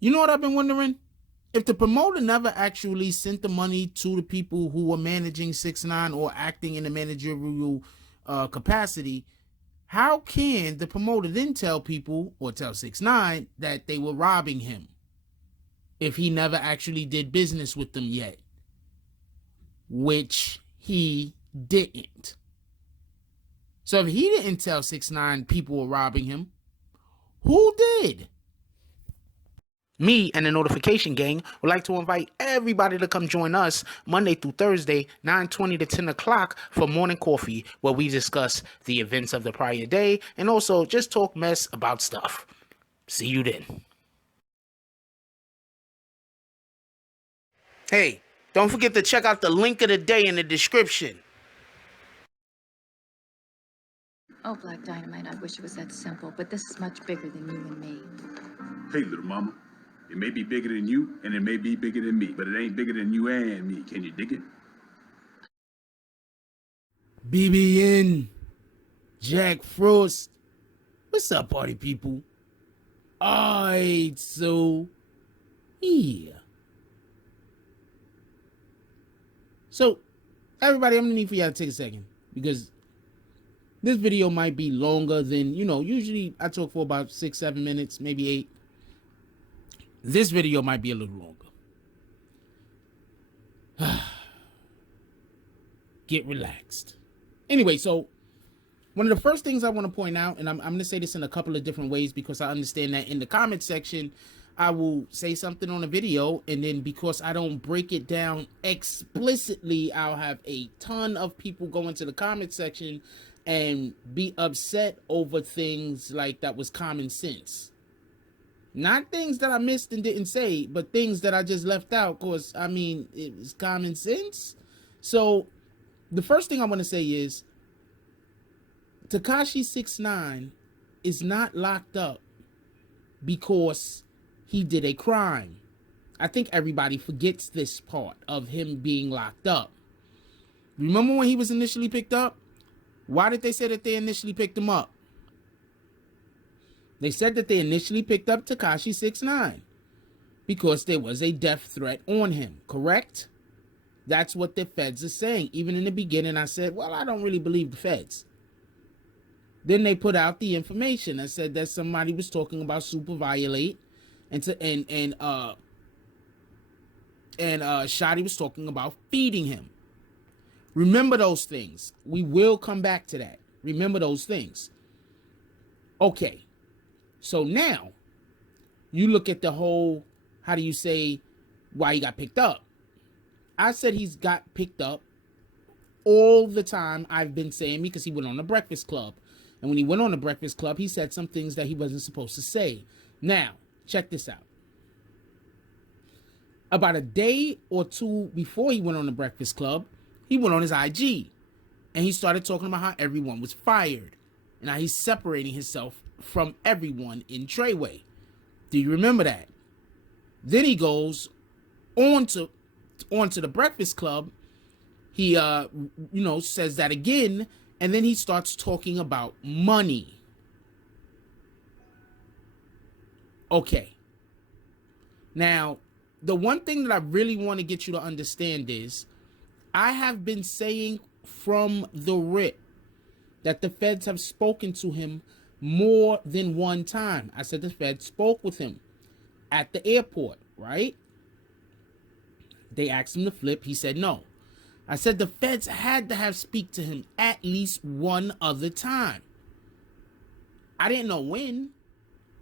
You know what I've been wondering? If the promoter never actually sent the money to the people who were managing 6ix9ine or acting in a managerial capacity, how can the promoter then tell people or tell 6ix9ine that they were robbing him if he never actually did business with them yet? Which he didn't. So if he didn't tell 6ix9ine people were robbing him, who did? Me and the Notification Gang would like to invite everybody to come join us Monday through Thursday, 9:20 to 10 o'clock for morning coffee, where we discuss the events of the prior day and also just talk mess about stuff. See you then. Hey, don't forget to check out the link of the day in the description. Oh, Black Dynamite, I wish it was that simple, but this is much bigger than you and me. Hey, little mama. It may be bigger than you, and it may be bigger than me, but it ain't bigger than you and me. Can you dig it? BBN, Jack Frost. What's up, party people? Alright, so, yeah. So, everybody, I'm gonna need for y'all to take a second, because this video might be longer than, usually I talk for about 6-7 minutes, maybe 8. This video might be a little longer. Get relaxed. Anyway, so one of the first things I want to point out, and I'm going to say this in a couple of different ways because I understand that in the comment section, I will say something on a video, and then because I don't break it down explicitly, I'll have a ton of people go into the comment section and be upset over things like that was common sense. Not things that I missed and didn't say, but things that I just left out because, it was common sense. So the first thing I want to say is Tekashi 6ix9ine is not locked up because he did a crime. I think everybody forgets this part of him being locked up. Remember when he was initially picked up? Why did they say that they initially picked him up? They said that they initially picked up Tekashi 6ix9ine because there was a death threat on him, correct? That's what the feds are saying. Even in the beginning, I said, well, I don't really believe the feds. Then they put out the information and said that somebody was talking about super violate, and Shotty was talking about feeding him. Remember those things. We will come back to that. Remember those things. Okay. So now, you look at the whole, how do you say, why he got picked up? I said he's got picked up all the time I've been saying because he went on the Breakfast Club. And when he went on the Breakfast Club, he said some things that he wasn't supposed to say. Now, check this out. About a day or two before he went on the Breakfast Club, he went on his IG. And he started talking about how everyone was fired. And how he's separating himself from everyone in Treyway. Do you remember that? Then he goes on to the Breakfast Club. He says that again, and then he starts talking about money. Okay. Now, the one thing that I really want to get you to understand is I have been saying from the rip that the feds have spoken to him more than one time. I said the feds spoke with him at the airport, right? They asked him to flip. He said no. I said the feds had to have speak to him at least one other time. I didn't know when,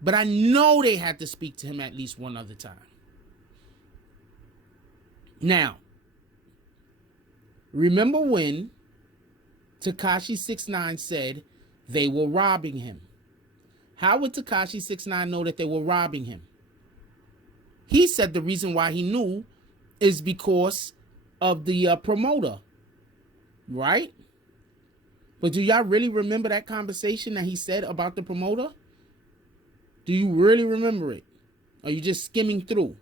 but I know they had to speak to him at least one other time. Now, remember when Tekashi 6ix9ine said they were robbing him? How would Tekashi 6ix9ine know that they were robbing him? He said the reason why he knew is because of the promoter, right? But do y'all really remember that conversation that he said about the promoter? Do you really remember it? Or are you just skimming through?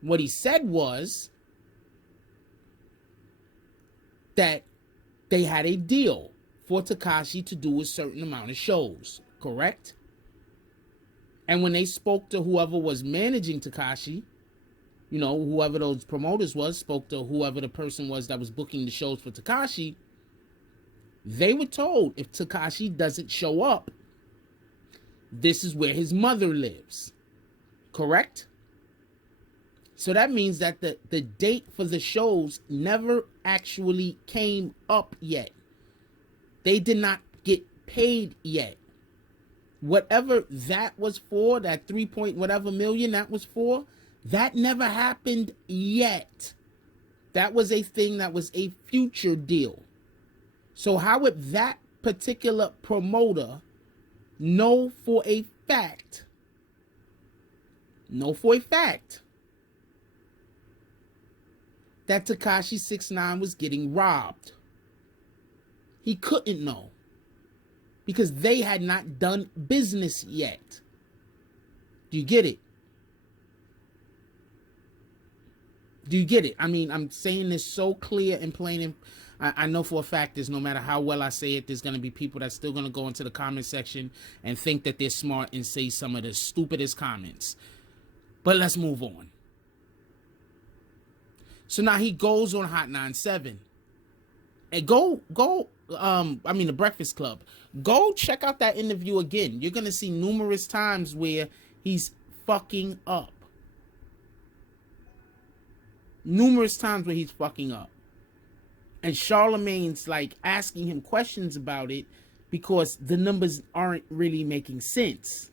What he said was that they had a deal for Tekashi to do a certain amount of shows, correct? And when they spoke to whoever was managing Tekashi, you know, whoever those promoters was, spoke to whoever the person was that was booking the shows for Tekashi, they were told if Tekashi doesn't show up, this is where his mother lives. Correct? So that means that the date for the shows never actually came up yet. They did not get paid yet. Whatever that was for, that 3 point whatever million that was for, that never happened yet. That was a thing that was a future deal. So how would that particular promoter know for a fact that Tekashi 6ix9ine was getting robbed? He couldn't know because they had not done business yet. Do you get it? Do you get it? I mean, I'm saying this so clear and plain, and I know for a fact is no matter how well I say it, there's going to be people that's still going to go into the comment section and think that they're smart and say some of the stupidest comments. But let's move on. So now he goes on Hot 97. And the Breakfast Club. Go check out that interview again. You're going to see numerous times where he's fucking up. Numerous times where he's fucking up. And Charlemagne's like asking him questions about it because the numbers aren't really making sense.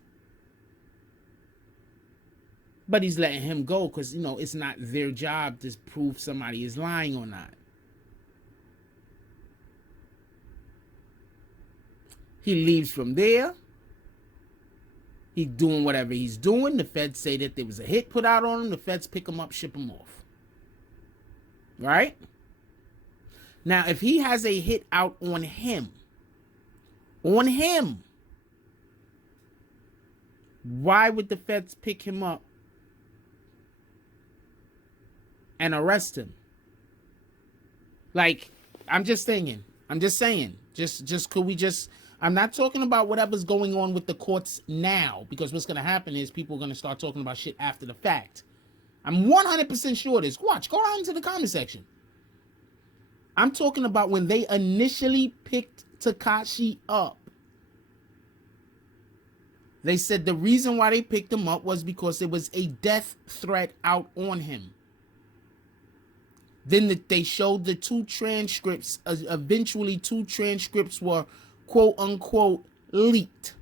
But he's letting him go because, you know, it's not their job to prove somebody is lying or not. He leaves from there. He's doing whatever he's doing. The feds say that there was a hit put out on him. The feds pick him up, ship him off. Right? Now, if he has a hit out on him, why would the feds pick him up and arrest him? Like, I'm just saying, could we just, I'm not talking about whatever's going on with the courts now, because what's going to happen is people are going to start talking about shit after the fact. I'm 100% sure of this. Watch, go down into the comment section. I'm talking about when they initially picked Tekashi up. They said the reason why they picked him up was because there was a death threat out on him. Then they showed the two transcripts. Eventually, two transcripts were quote unquote leaked.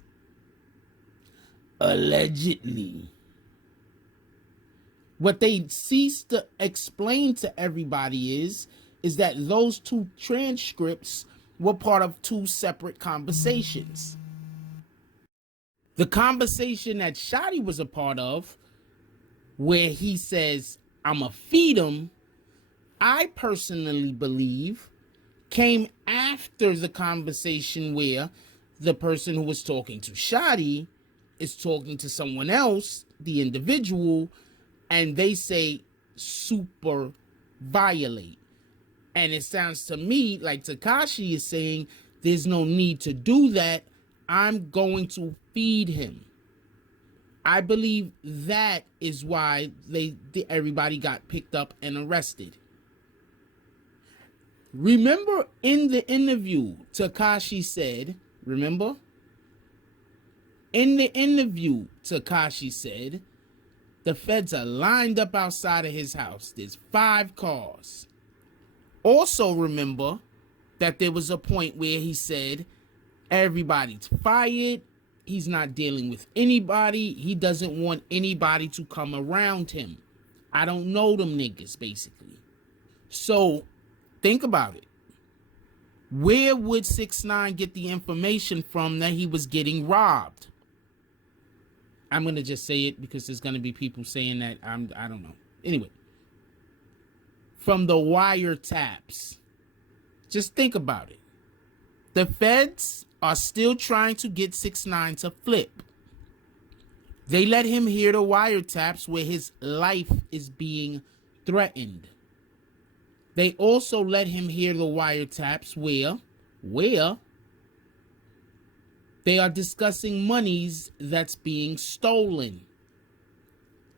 Allegedly. What they ceased to explain to everybody is that those two transcripts were part of two separate conversations. The conversation that Shotty was a part of, where he says, I'ma feed him, I personally believe came after the conversation where the person who was talking to Shotty is talking to someone else, the individual, and they say super violate. And it sounds to me like Tekashi is saying, there's no need to do that. I'm going to feed him. I believe that is why everybody got picked up and arrested. Remember in the interview, Tekashi said, remember? In the interview, Tekashi said, the feds are lined up outside of his house. There's 5 cars. Also remember that there was a point where he said, everybody's fired. He's not dealing with anybody. He doesn't want anybody to come around him. I don't know them niggas, basically. So, think about it. Where would 6ix9ine get the information from that he was getting robbed? I'm going to just say it because there's going to be people saying that I don't know. Anyway. From the wiretaps. Just think about it. The feds are still trying to get 6ix9ine to flip. They let him hear the wiretaps where his life is being threatened. They also let him hear the wiretaps where They are discussing monies that's being stolen.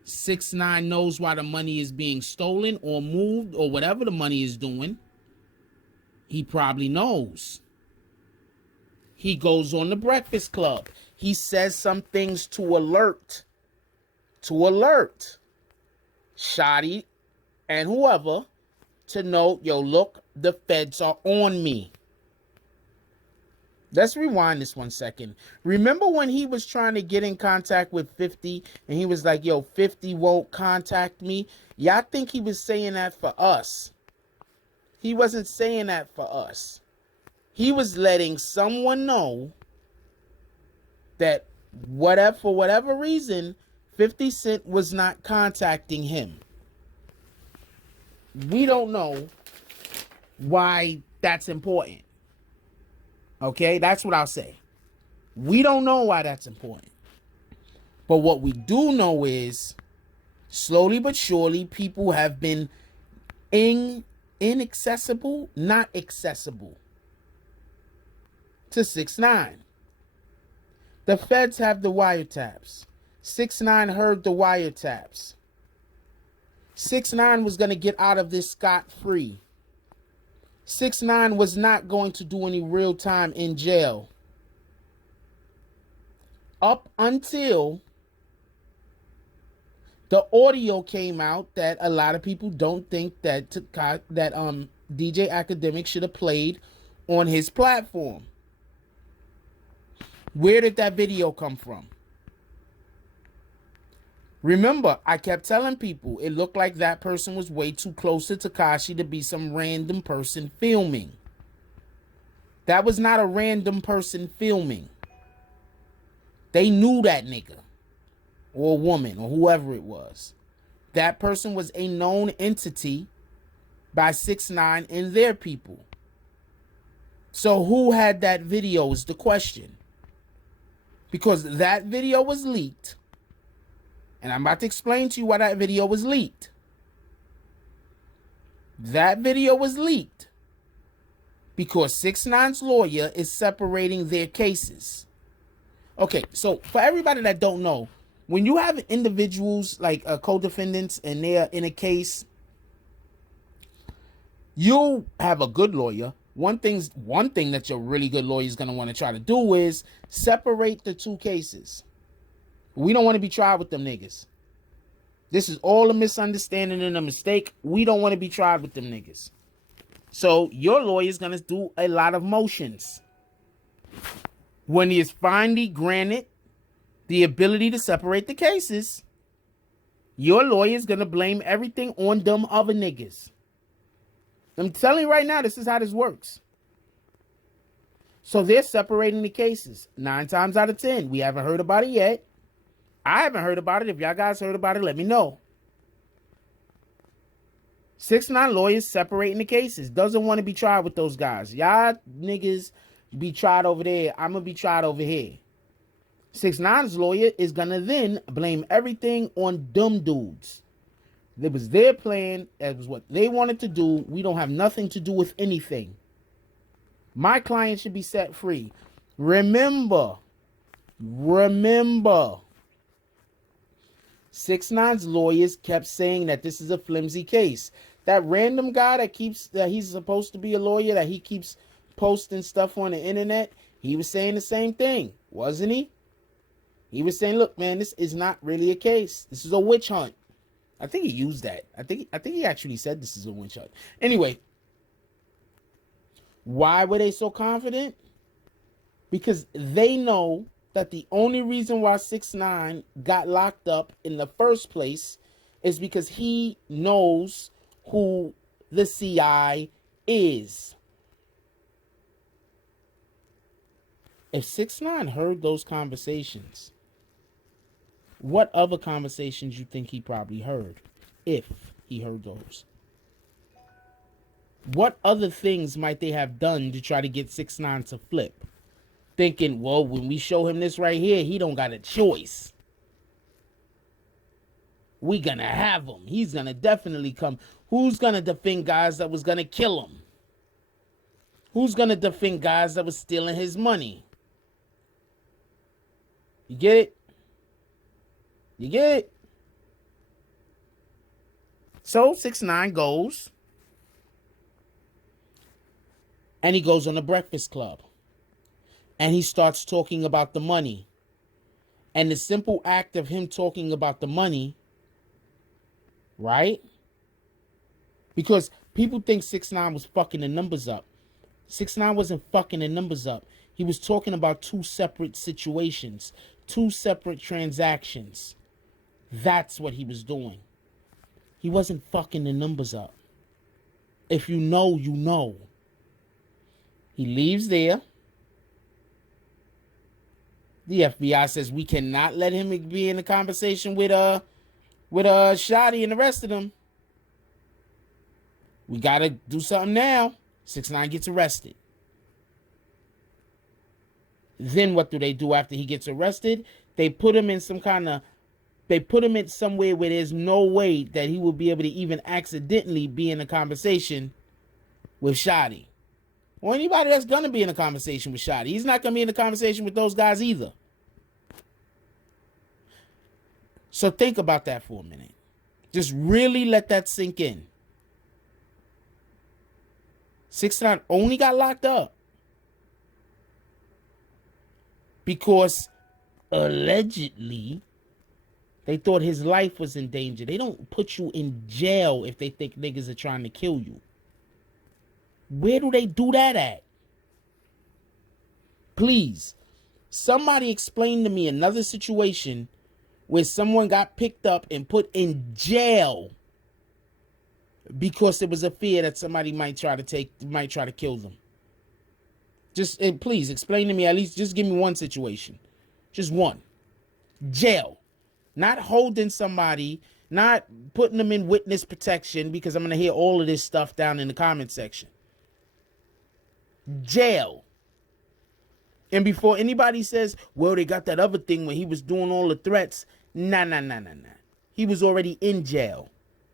6ix9ine knows why the money is being stolen or moved or whatever the money is doing. He probably knows. He goes on the Breakfast Club. He says some things to alert Shotty and whoever to know, yo, look, the feds are on me. Let's rewind this 1 second. Remember when he was trying to get in contact with 50 and he was like, yo, 50 won't contact me? Y'all think he was saying that for us. He wasn't saying that for us. He was letting someone know that for whatever reason, 50 Cent was not contacting him. We don't know why that's important. Okay, that's what I'll say. We don't know why that's important. But what we do know is, slowly but surely, people have been inaccessible, not accessible to 6ix9ine. The feds have the wiretaps. 6ix9ine heard the wiretaps. 6ix9ine was going to get out of this scot-free. 6ix9ine was not going to do any real time in jail. Up until the audio came out that a lot of people don't think that DJ Academic should have played on his platform. Where did that video come from? Remember, I kept telling people it looked like that person was way too close to Tekashi to be some random person filming. That was not a random person filming. They knew that nigga or woman or whoever it was. That person was a known entity by 6ix9ine and their people. So who had that video is the question. Because that video was leaked. And I'm about to explain to you why that video was leaked. That video was leaked because 6ix9ine's lawyer is separating their cases. Okay, so for everybody that don't know, when you have individuals like co-defendants and they're in a case, you'll have a good lawyer. One thing that your really good lawyer is going to want to try to do is separate the two cases. We don't want to be tried with them niggas. This is all a misunderstanding and a mistake. We don't want to be tried with them niggas. So your lawyer is going to do a lot of motions. When he is finally granted the ability to separate the cases, your lawyer is going to blame everything on them other niggas. I'm telling you right now, this is how this works. So they're separating the cases. 9 times out of 10. We haven't heard about it yet. I haven't heard about it. If y'all guys heard about it, let me know. 6ix9ine lawyers separating the cases. Doesn't want to be tried with those guys. Y'all niggas be tried over there. I'm going to be tried over here. 6ix9ine's lawyer is going to then blame everything on dumb dudes. It was their plan. That was what they wanted to do. We don't have nothing to do with anything. My client should be set free. Remember. 6ix9ine's lawyers kept saying that this is a flimsy case. That random guy that he's supposed to be a lawyer, that he keeps posting stuff on the internet, he was saying the same thing, wasn't he? He was saying, look, man, this is not really a case. This is a witch hunt. I think he used that. I think he actually said this is a witch hunt. Anyway, why were they so confident? Because they know that the only reason why 6ix9ine got locked up in the first place is because he knows who the CI is. If 6ix9ine heard those conversations, what other conversations you think he probably heard, if he heard those? What other things might they have done to try to get 6ix9ine to flip? Thinking, well, when we show him this right here, he don't got a choice. We gonna have him. He's gonna definitely come. Who's gonna defend guys that was gonna kill him? Who's gonna defend guys that was stealing his money? You get it? You get it? So 6ix9ine goes, and he goes on the Breakfast Club, and he starts talking about the money. And the simple act of him talking about the money, right? Because people think 6ix9ine was fucking the numbers up. 6ix9ine wasn't fucking the numbers up. He was talking about two separate situations, two separate transactions. That's what he was doing. He wasn't fucking the numbers up. If you know, you know. He leaves there. The FBI says we cannot let him be in a conversation with Shotty and the rest of them. We gotta do something now. 6ix9ine gets arrested. Then what do they do after he gets arrested? They put him in somewhere where there's no way that he will be able to even accidentally be in a conversation with Shotty. Or anybody that's gonna be in a conversation with Shotty. He's not gonna be in a conversation with those guys either. So think about that for a minute. Just really let that sink in. 6ix9ine only got locked up because allegedly they thought his life was in danger. They don't put you in jail if they think niggas are trying to kill you. Where do they do that at? Please, somebody explain to me another situation where someone got picked up and put in jail because there was a fear that somebody might try to kill them. Just please explain to me, at least just give me one situation. Just one. Jail. Not holding somebody, not putting them in witness protection, because I'm going to hear all of this stuff down in the comment section. Jail. And before anybody says, well, they got that other thing when he was doing all the threats. Nah. He was already in jail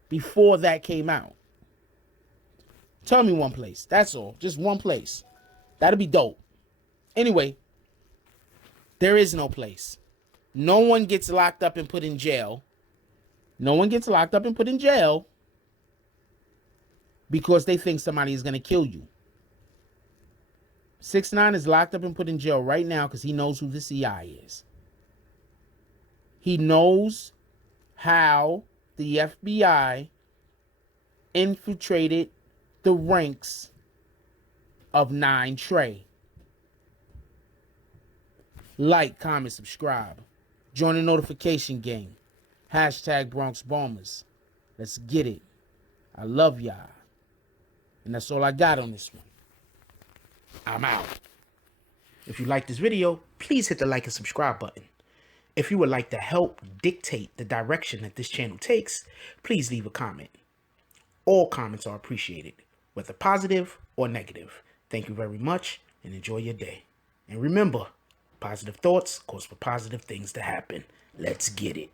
before that came out. Tell me one place. That's all. Just one place. That'd be dope. Anyway, there is no place. No one gets locked up and put in jail. No one gets locked up and put in jail because they think somebody is going to kill you. 6ix9ine is locked up and put in jail right now because he knows who the CI is. He knows how the FBI infiltrated the ranks of 9 Trey. Like, comment, subscribe. Join the notification gang. Hashtag Bronx Bombers. Let's get it. I love y'all. And that's all I got on this one. I'm out. If you like this video, please hit the like and subscribe button. If you would like to help dictate the direction that this channel takes, please leave a comment. All comments are appreciated, whether positive or negative. Thank you very much and enjoy your day. And remember, positive thoughts cause for positive things to happen. Let's get it.